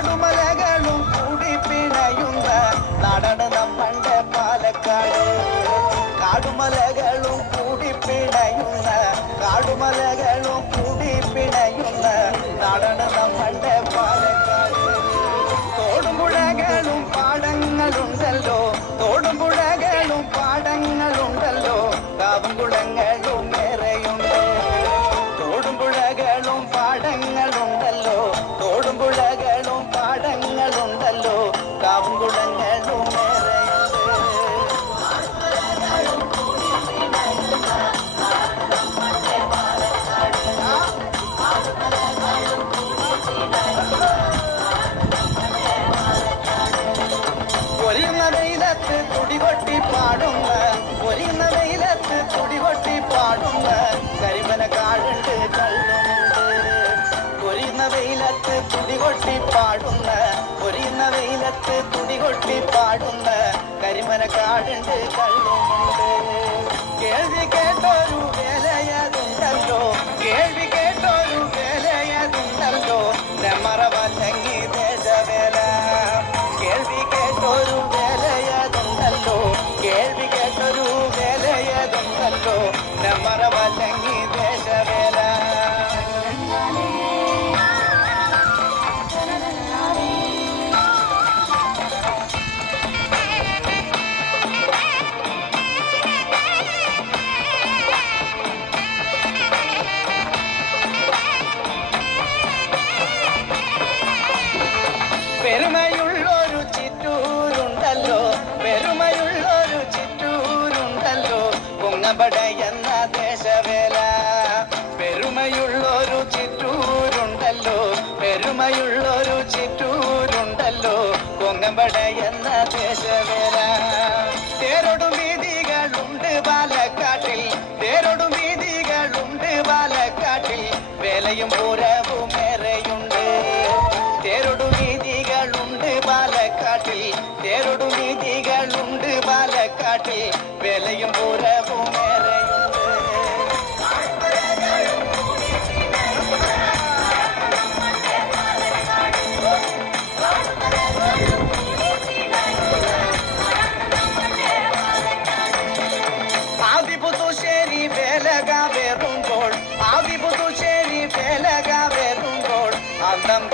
കാടുമലകളും കൂടി പിണയുന്ന നാടാണ് നമ്മളുടെ പാലക്കാട്. കാടുമലകളും കൂടി പിണയുന്ന കാടുമലകളും കൂടി പിണയുന്ന നാടാണ് നമ്മളുടെ പാലക്കാട്. തോടുപുഴകളും പാടങ്ങളുണ്ടല്ലോ, തോടുപുഴകളും പാടങ്ങളുണ്ടല്ലോ, കാവുംകുളങ്ങളും ഏറെയുണ്ട്. തോടുപുഴകളും പാടങ്ങളുണ്ടല്ലോ, തോടുപുഴകളും പാടങ്ങളുണ്ടല്ലോ, കാവുംകുളങ്ങളും ഏറെയുണ്ട്. പൊരിയുന്ന വെയിലത്ത് തുടികൊട്ടി പാടുന്ന പൊരിയുന്ന വെയിലത്ത് തുടികൊട്ടി പാടുന്ന കരിമല കാടുണ്ട് കള്ളുമുണ്ട്. പൊരിയുന്ന വെയിലത്ത് തുടികൊട്ടി പാടുന്ന പൊരിയുന്ന വെയിലത്ത് തുടികൊട്ടി പാടുന്ന കരിമല കാടുണ്ട് കള്ളുമുണ്ട്. കേൾവി കേട്ടൊരു വേലയതുണ്ടല്ലോ, കേൾവി കേട്ടൊരു വേലയതുണ്ടല്ലോ, നെമ്മറവല്ലങ്ങി ദേശവേല. കേൾവി കേട്ടൊരു വേലയതുണ്ടല്ലോ, കേൾവി കേട്ടൊരു വേലയതുണ്ടല്ലോ, നെമ്മറവല്ലങ്ങി ദേശവേല. പെരുമയുള്ളൊരു ചിറ്റൂരുണ്ടല്ലോ, പെരുമയുള്ളൊരു ചിറ്റൂരുണ്ടല്ലോ, പൊങ്ങപട എന്ന ദേശവേല. പെരുമയുള്ളൊരു ചിറ്റൂരുണ്ടല്ലോ, പെരുമയുള്ളൊരു ചിറ്റൂരുണ്ടല്ലോ, പൊങ്ങപട എന്ന ദേശവേല. തേരോടും വീതികളുണ്ട് പാലക്കാട്ടിൽ, തേരോടും വീതികളുണ്ട് പാലക്കാട്ടിൽ, വേലയും പൂരവും ഏറെയുണ്ട്. തേരോടും വീതികളുണ്ട് പാലക്കാട്ടിൽ, തേരോടും വീതികളുണ്ട് പാലക്കാട്ടിൽ, വേലയും പൂരവും ഏറെയുണ്ട്. ആദിപുതുശ്ശേരി വേലക വേറുമ്പോൾ, ആദിപുതുശ്ശേരി വേലക വേറുമ്പോൾ, അന്തം